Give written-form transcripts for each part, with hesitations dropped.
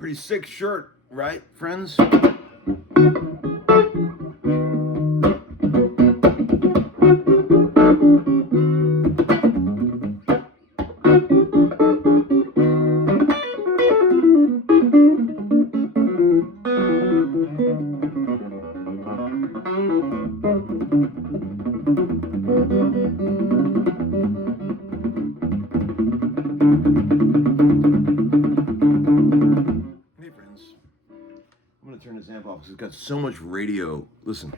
Pretty sick shirt, right, friends? Hey, friends. I'm going to turn this amp off because it's got so much radio. Listen.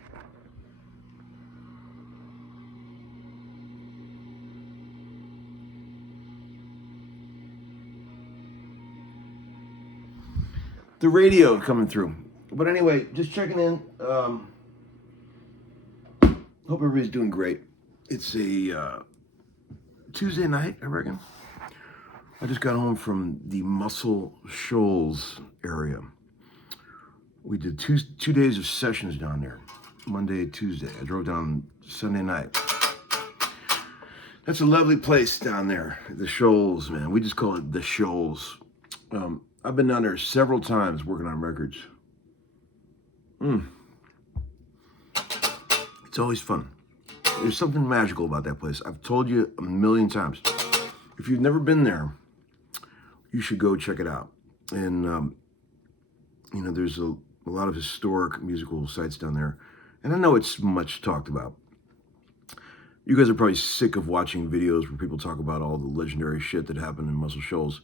The radio coming through. But anyway, just checking in. Hope everybody's doing great. It's a Tuesday night, I reckon. I just got home from the Shoals area. We did two days of sessions down there, Monday, Tuesday. I drove down Sunday night. That's a lovely place down there, the Shoals, man. We just call it the Shoals. I've been down there several times working on records. It's always fun. There's something magical about that place. I've told you a million times. If you've never been there, you should go check it out. And, there's a lot of historic musical sites down there. And I know it's much talked about. You guys are probably sick of watching videos where people talk about all the legendary shit that happened in Muscle Shoals.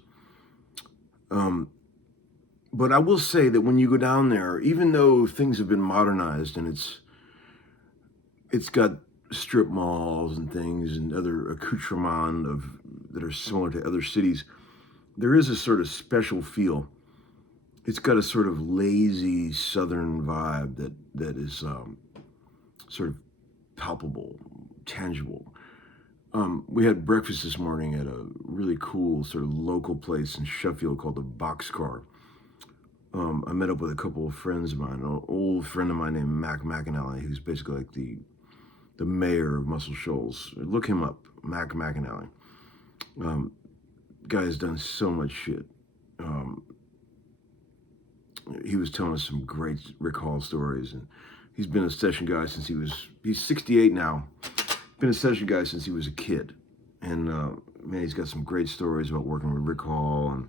But I will say that when you go down there, even though things have been modernized and it's got strip malls and things and other accoutrements that are similar to other cities, there is a sort of special feel. It's got a sort of lazy southern vibe that is sort of palpable, tangible. We had breakfast this morning at a really cool sort of local place in Sheffield called the Boxcar. I met up with a couple of friends of mine, an old friend of mine named Mac McAnally, who's basically like the mayor of Muscle Shoals. Look him up, Mac McAnally. Guy has done so much shit. He was telling us some great Rick Hall stories, and he's been a session guy since he's 68 now. Been a session guy since he was a kid. And man, he's got some great stories about working with Rick Hall, and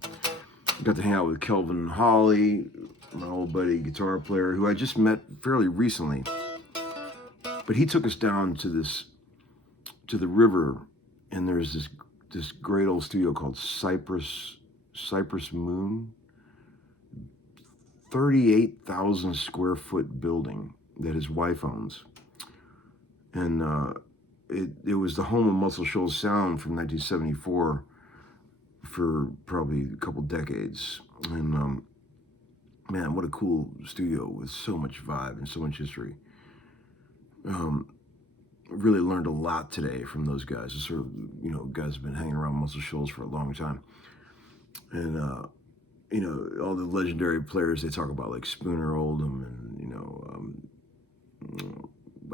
got to hang out with Kelvin Holly, my old buddy guitar player, who I just met fairly recently. But he took us down to the river, and there's this great old studio called Cypress Moon, 38,000 square foot building that his wife owns. And it was the home of Muscle Shoals Sound from 1974 for probably a couple decades. And man, what a cool studio with so much vibe and so much history. Really learned a lot today from those guys. It's sort of, guys have been hanging around Muscle Shoals for a long time. And, all the legendary players they talk about, like Spooner Oldham, and,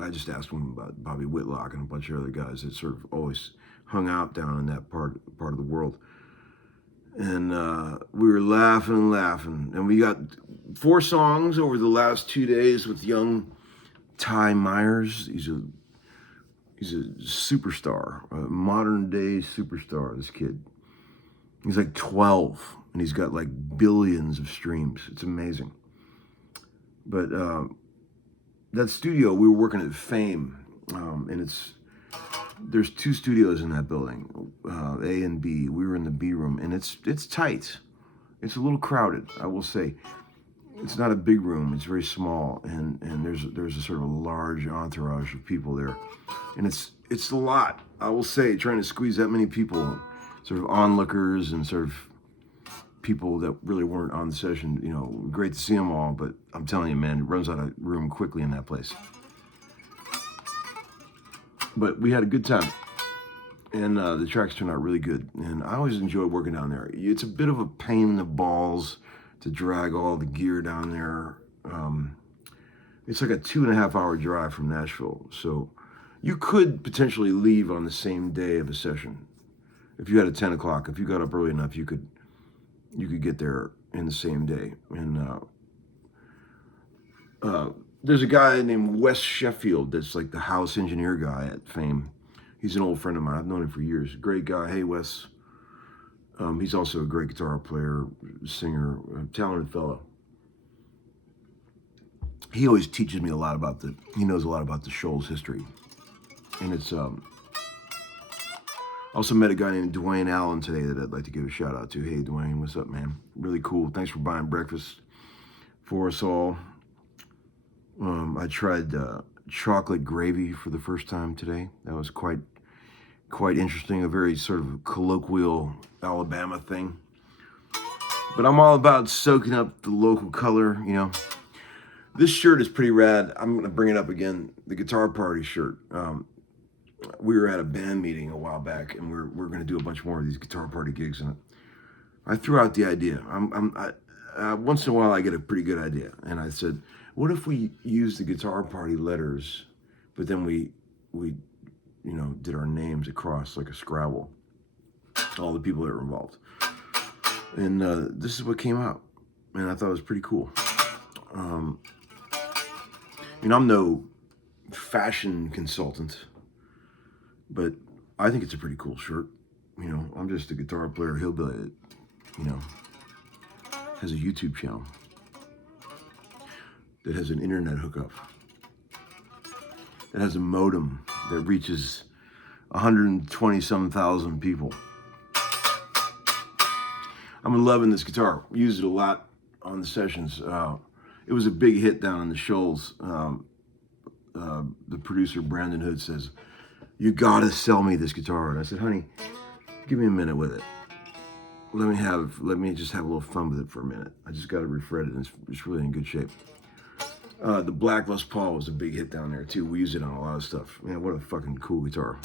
I just asked them about Bobby Whitlock and a bunch of other guys that sort of always hung out down in that part of the world. And we were laughing, and we got 4 songs over the last 2 days with young Ty Myers. He's a superstar, a modern day superstar. This kid, he's like 12, and he's got like billions of streams. It's amazing. But that studio, we were working at Fame, and there's 2 studios in that building, A and B. We were in the B room, and it's tight. It's a little crowded, I will say. It's not a big room. It's very small, and there's a sort of a large entourage of people there, and it's a lot. I will say, trying to squeeze that many people, sort of onlookers and sort of people that really weren't on the session. Great to see them all, but I'm telling you, man, it runs out of room quickly in that place. But we had a good time, and the tracks turned out really good, and I always enjoy working down there. It's a bit of a pain in the balls to drag all the gear down there. It's like a 2.5 hour drive from Nashville, so you could potentially leave on the same day of a session. If you had a 10 o'clock, if you got up early enough, you could get there in the same day. And there's a guy named Wes Sheffield that's like the house engineer guy at Fame. He's an old friend of mine. I've known him for years. Great guy. Hey, Wes. He's also a great guitar player, singer, talented fellow. He always teaches me a lot about he knows a lot about the Shoals history. And it's, also met a guy named Dwayne Allen today that I'd like to give a shout out to. Hey, Dwayne, what's up, man? Really cool. Thanks for buying breakfast for us all. I tried chocolate gravy for the first time today. That was quite interesting, a very sort of colloquial Alabama thing. But I'm all about soaking up the local color, you know. This shirt is pretty rad. I'm going to bring it up again, the Guitar Party shirt. We were at a band meeting a while back, and we're going to do a bunch more of these Guitar Party gigs. And I threw out the idea. Once in a while, I get a pretty good idea. And I said, what if we use the Guitar Party letters, but then we did our names across like a Scrabble, all the people that were involved. And this is what came out. And I thought it was pretty cool. I'm no fashion consultant, but I think it's a pretty cool shirt. I'm just a guitar player hillbilly that, has a YouTube channel that has an internet hookup, that has a modem that reaches 120-some thousand people. I'm loving this guitar. Use it a lot on the sessions. It was a big hit down in the Shoals. The producer, Brandon Hood, says, you gotta sell me this guitar. And I said, honey, give me a minute with it. Let me just have a little fun with it for a minute. I just gotta refret it, and it's really in good shape. The Black Les Paul was a big hit down there too. We use it on a lot of stuff. Man, what a fucking cool guitar.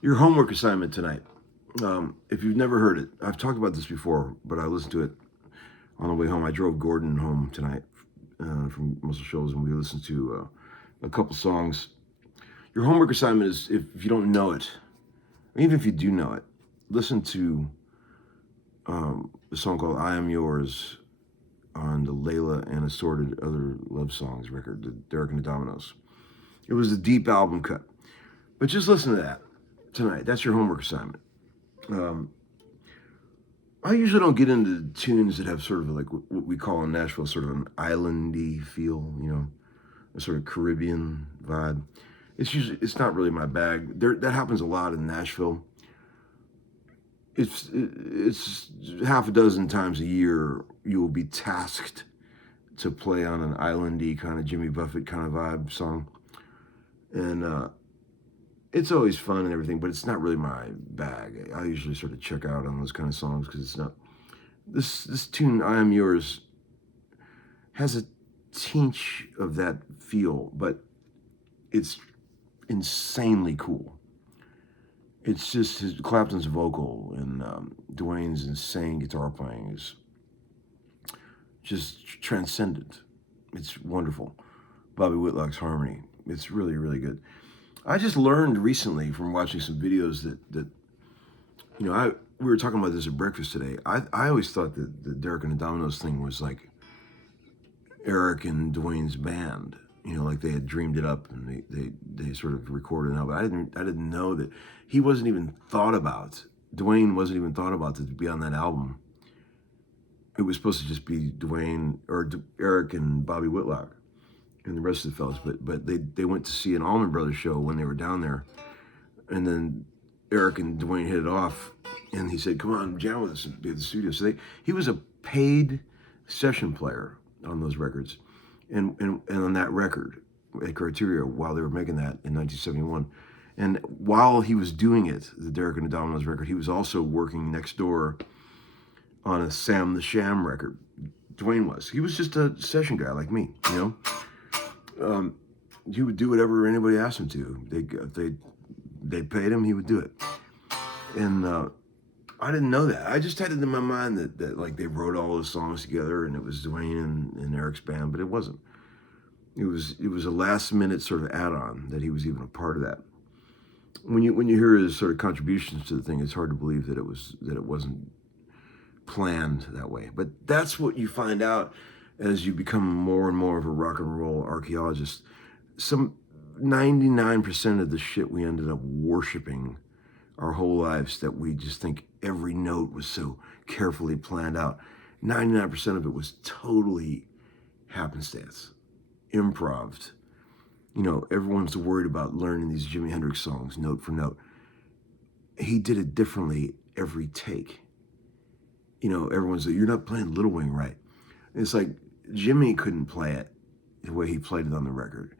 Your homework assignment tonight. If you've never heard it, I've talked about this before, but I listened to it on the way home. I drove Gordon home tonight from Muscle Shoals, and we listened to a couple songs. Your homework assignment is, if you don't know it, or even if you do know it, listen to the song called I Am Yours on the Layla and Assorted Other Love Songs record, the Derek and the Dominoes. It was a deep album cut. But just listen to that tonight. That's your homework assignment. I usually don't get into tunes that have sort of like what we call in Nashville sort of an islandy feel, a sort of Caribbean vibe. It's not really my bag. That happens a lot in Nashville. It's half a dozen times a year you will be tasked to play on an islandy kind of Jimmy Buffett kind of vibe song, and it's always fun and everything, but it's not really my bag. I usually sort of check out on those kind of songs because it's not. This tune, I Am Yours, has a tinge of that feel, but it's insanely cool. It's just Clapton's vocal and Dwayne's insane guitar playing is just transcendent. It's wonderful. Bobby Whitlock's harmony. It's really, really good. I just learned recently from watching some videos that we were talking about this at breakfast today. I always thought that the Derek and the Dominoes thing was like Eric and Dwayne's band. Like they had dreamed it up and they sort of recorded it out. But I didn't know that he wasn't even thought about. Dwayne wasn't even thought about to be on that album. It was supposed to just be Dwayne or Eric and Bobby Whitlock and the rest of the fellas, but they went to see an Allman Brothers show when they were down there, and then Eric and Dwayne hit it off, and he said, "Come on, jam with us at the studio." So he was a paid session player on those records, and on that record at Criteria while they were making that in 1971, and while he was doing it, the Derek and the Dominoes record, he was also working next door on a Sam the Sham record. Dwayne was. He was just a session guy like me, he would do whatever anybody asked him to. They paid him, he would do it. And I didn't know that. I just had it in my mind that like they wrote all the songs together and it was Dwayne and Eric's band, but it wasn't. It was a last minute sort of add-on that he was even a part of that. When you hear his sort of contributions to the thing, it's hard to believe that it wasn't planned that way. But that's what you find out as you become more and more of a rock and roll archaeologist. Some 99% of the shit we ended up worshiping our whole lives, that we just think every note was so carefully planned out. 99% of it was totally happenstance, improv. Everyone's worried about learning these Jimi Hendrix songs note for note. He did it differently every take. Everyone's like, you're not playing Little Wing right. And it's like, Jimmy couldn't play it the way he played it on the record.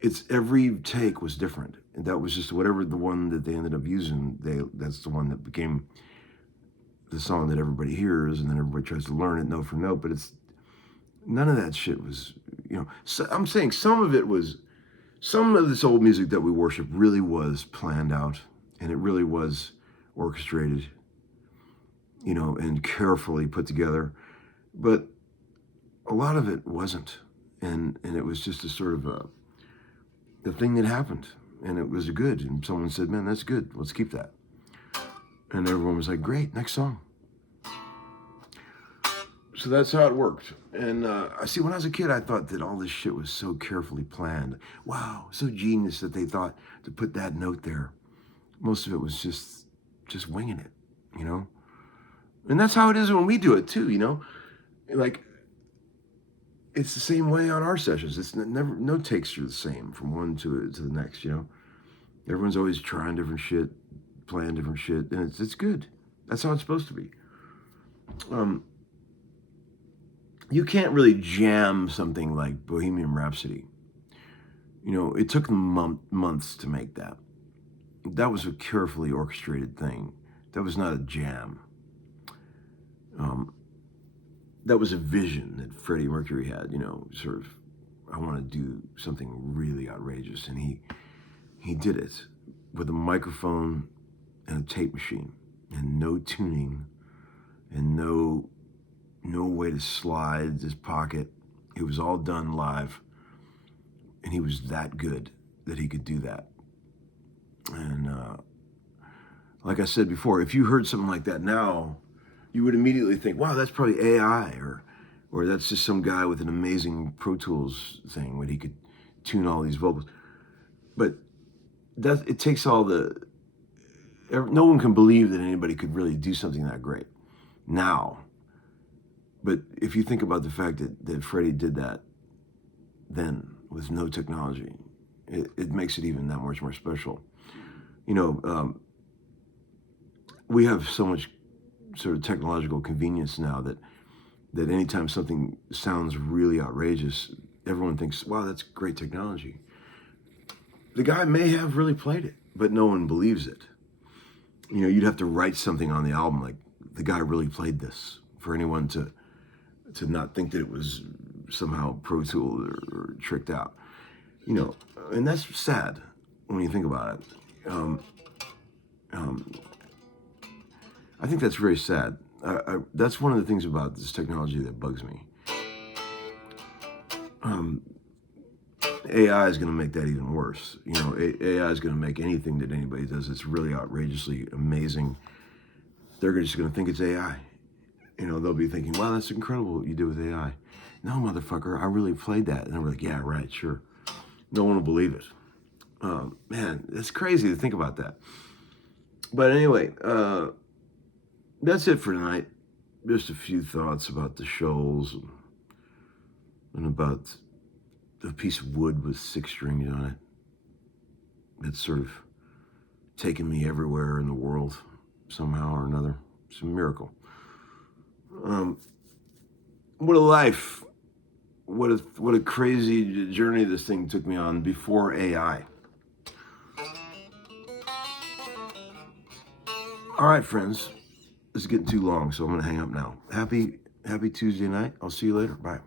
It's every take was different. And that was just whatever the one that they ended up using, that's the one that became the song that everybody hears, and then everybody tries to learn it note for note. But it's none of that shit was, so I'm saying some of this old music that we worship really was planned out, and it really was orchestrated, and carefully put together. But a lot of it wasn't. And it was just a sort of the thing that happened. And it was good. And someone said, man, that's good. Let's keep that. And everyone was like, great, next song. So that's how it worked. And I see, when I was a kid, I thought that all this shit was so carefully planned. Wow, so genius that they thought to put that note there. Most of it was just winging it, And that's how it is when we do it too, Like, it's the same way on our sessions. It's never, no takes are the same from one to the next, Everyone's always trying different shit, playing different shit, and it's good. That's how it's supposed to be. You can't really jam something like Bohemian Rhapsody. It took them months to make that. That was a carefully orchestrated thing. That was not a jam. That was a vision that Freddie Mercury had, sort of, I want to do something really outrageous. And he did it with a microphone and a tape machine, and no tuning, and no way to slide his pocket. It was all done live. And he was that good that he could do that. And like I said before, if you heard something like that now, you would immediately think, wow, that's probably AI, or that's just some guy with an amazing Pro Tools thing where he could tune all these vocals. But it takes all no one can believe that anybody could really do something that great now. But if you think about the fact that Freddie did that then with no technology, it makes it even that much more special. We have so much sort of technological convenience now that anytime something sounds really outrageous, everyone thinks, wow, that's great technology. The guy may have really played it, but no one believes it. You'd have to write something on the album like, the guy really played this, for anyone to not think that it was somehow Pro Tool or tricked out. And that's sad when you think about it. I think that's very sad. That's one of the things about this technology that bugs me. AI is going to make that even worse. AI is going to make anything that anybody does that's really outrageously amazing, they're just going to think it's AI. They'll be thinking, wow, that's incredible what you did with AI. No, motherfucker, I really played that. And they're like, yeah, right, sure. No one will believe it. Man, it's crazy to think about that. But anyway, that's it for tonight. Just a few thoughts about the Shoals and about the piece of wood with 6 strings on it. That's sort of taken me everywhere in the world somehow or another. It's a miracle. What a life. What a crazy journey this thing took me on before AI. All right, friends. This is getting too long, so I'm going to hang up now. Happy Tuesday night. I'll see you later. Bye.